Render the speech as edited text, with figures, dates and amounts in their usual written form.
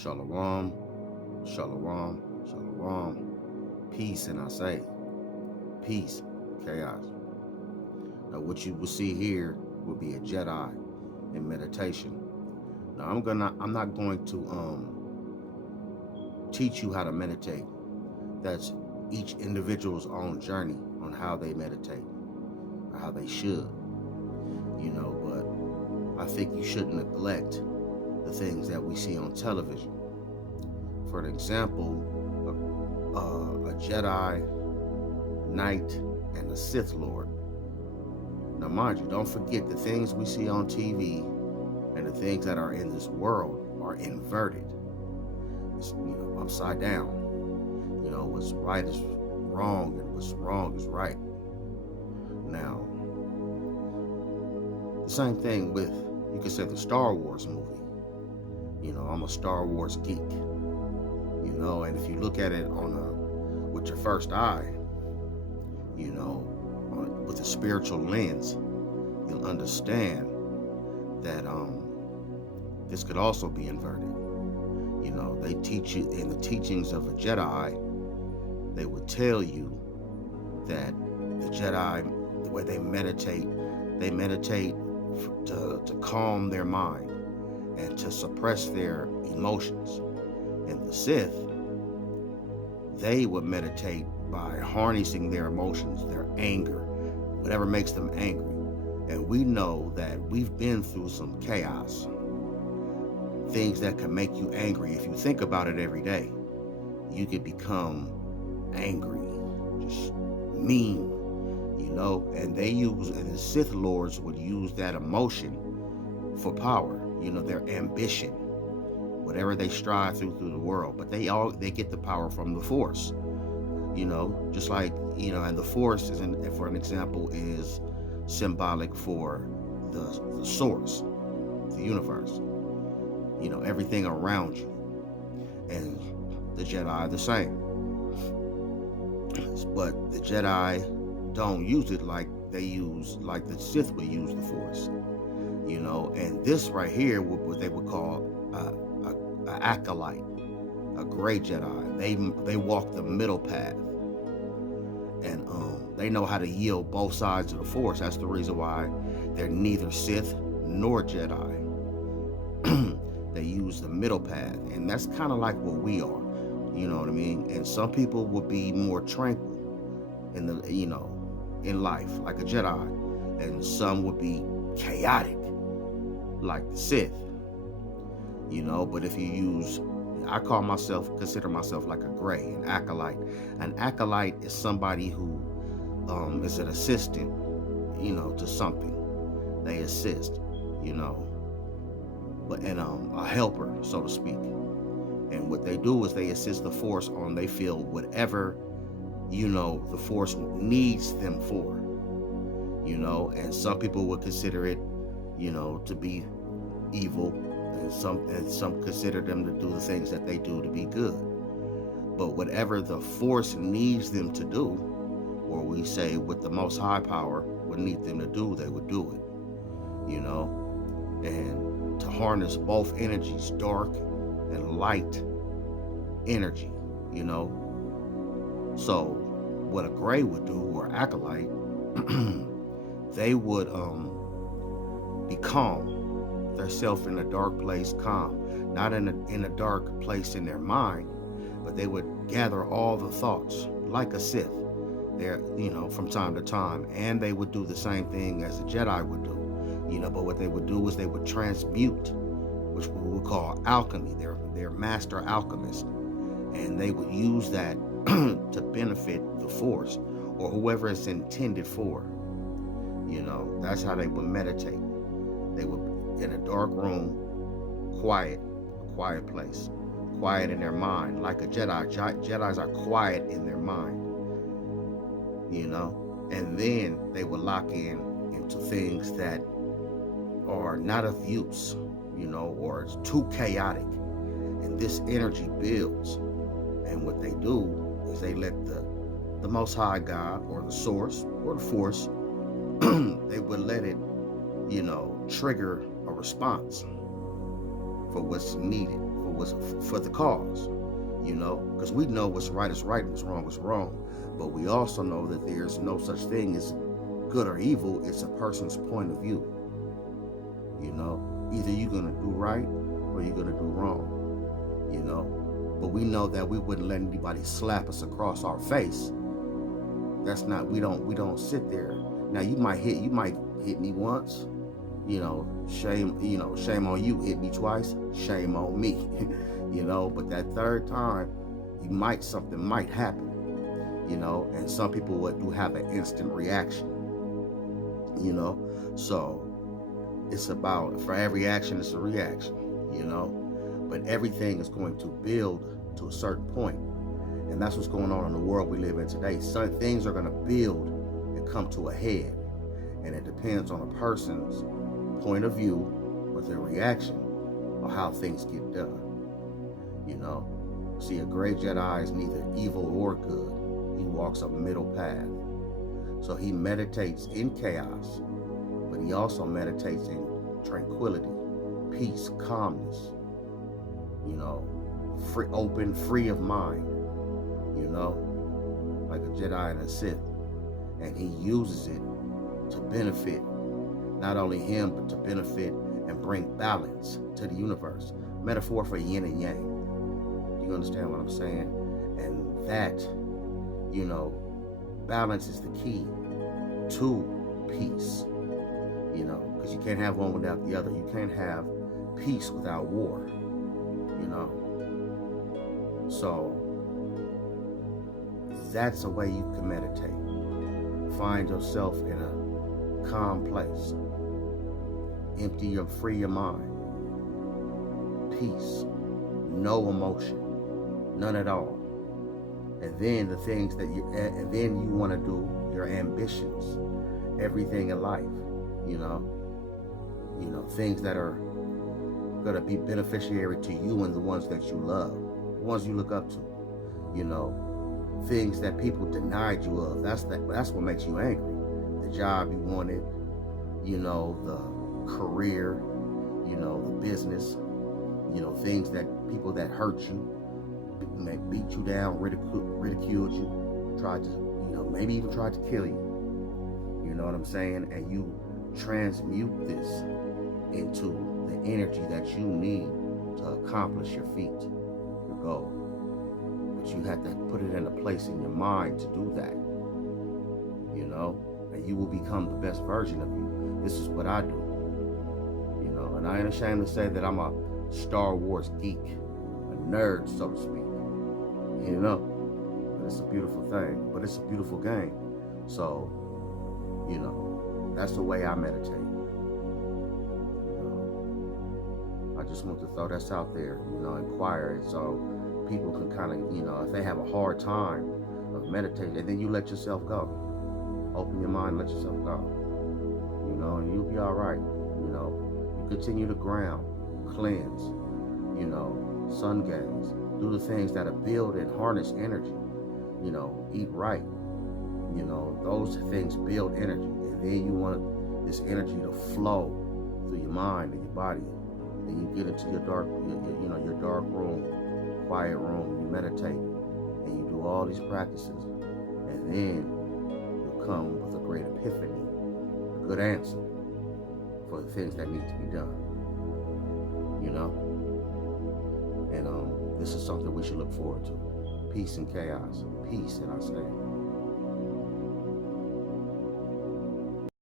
Shalom, shalom, shalom. Peace, and I say peace, chaos. Now, what you will see here will be a Jedi in meditation. Now, I'm not going to teach you how to meditate. That's each individual's own journey on how they meditate or how they should, but I think you shouldn't neglect the things that we see on television. For an example, a Jedi Knight and a Sith Lord. Now, mind you, don't forget the things we see on TV and the things that are in this world are inverted. It's, upside down. What's right is wrong and what's wrong is right. Now, the same thing with, you could say, the Star Wars movie. I'm a Star Wars geek. And if you look at it with your first eye, with a spiritual lens, you'll understand that this could also be inverted. They teach you in the teachings of a Jedi, they would tell you that the Jedi, the way they meditate to calm their mind and to suppress their emotions. And the Sith, they would meditate by harnessing their emotions, their anger, whatever makes them angry. And we know that we've been through some chaos, things that can make you angry. If you think about it every day, you could become angry, just mean, and and the Sith Lords would use that emotion for power, their ambition, whatever they strive through the world. But they get the power from the Force, just like, and the Force for an example, is symbolic for the source, the universe, everything around you. And the Jedi are the same. But the Jedi don't use it like the Sith would use the Force, and this right here, what they would call a acolyte, a gray Jedi. They walk the middle path, and they know how to yield both sides of the Force. That's the reason why they're neither Sith nor Jedi. They use the middle path, and that's kind of like what we are. You know what I mean? And some people will be more tranquil in life, like a Jedi, and some would be chaotic, like the Sith. But if you I consider myself like a gray, an acolyte. An acolyte is somebody who is an assistant, to something. They assist, but a helper, so to speak. And what they do is they assist the Force on, they feel, whatever, the Force needs them for, and some people would consider it, to be evil, and some consider them to do the things that they do to be good. But whatever the Force needs them to do, or we say what the Most High Power would need them to do, they would do it, and to harness both energies, dark and light energy, So what a gray would do, or acolyte, they would be calm, themselves in a dark place, calm, not in a dark place in their mind, but they would gather all the thoughts like a Sith there, from time to time, and they would do the same thing as a Jedi would do, but what they would do is they would transmute, which we would call alchemy. They're master alchemists, and they would use that to benefit the Force or whoever it's intended for. That's how they would meditate. They would, in a dark room, quiet, a quiet place, quiet in their mind, like a Jedi. Jedis are quiet in their mind, and then they would lock into things that are not of use, or it's too chaotic, and this energy builds. And what they do is they let the Most High God, or the Source, or the Force, they would let it, trigger a response. for what's needed, for the cause. Because we know what's right is right, what's wrong is wrong, but we also know that there's no such thing as good or evil. It's a person's point of view. Either you're gonna do right or you're gonna do wrong. But we know that we wouldn't let anybody slap us across our face. That's not, we don't sit there. Now you might hit me once, shame on you. Hit me twice, shame on me. But that third time, something might happen, and some people do have an instant reaction, so it's about, for every action, it's a reaction, but everything is going to build to a certain point. And that's what's going on in the world we live in today. Certain things are going to build and come to a head. And it depends on a person's point of view, or their reaction, or how things get done. See, a great Jedi is neither evil or good. He walks a middle path. So he meditates in chaos, but he also meditates in tranquility, peace, calmness, free of mind, like a Jedi and a Sith. And he uses it to benefit not only him, but to benefit and bring balance to the universe. Metaphor for yin and yang. Do you understand what I'm saying? And that, balance is the key to peace, because you can't have one without the other. You can't have peace without war, So that's a way you can meditate. Find yourself in a calm place. Free your mind. Peace. No emotion. None at all. And then the things that you want to do, your ambitions, everything in life, things that are going to be beneficiary to you and the ones that you love, the ones you look up to, things that people denied you of. That's what makes you angry. The job you wanted, the career, the business, things that people that hurt you, may beat you down, ridiculed you, tried to, maybe even tried to kill you. You know what I'm saying? And you transmute this into the energy that you need to accomplish your feat, your goal. But you have to put it in a place in your mind to do that, and you will become the best version of you. This is what I do, and I ain't ashamed to say that I'm a Star Wars geek, a nerd, so to speak, but it's a beautiful thing, but it's a beautiful game. So, that's the way I meditate. I just want to throw this out there, inquire it, so people can kind of, if they have a hard time of meditating, and then you let yourself go. Open your mind, let yourself go. And you'll be all right. You continue to ground, cleanse, sun gaze, do the things that build and harness energy, eat right. Those things build energy. And then you want this energy to flow through your mind and your body. And you get into your dark room, quiet room, you meditate, and you do all these practices, and then you'll come with a great epiphany, a good answer for the things that need to be done. And this is something we should look forward to. Peace and chaos. Peace, and I say.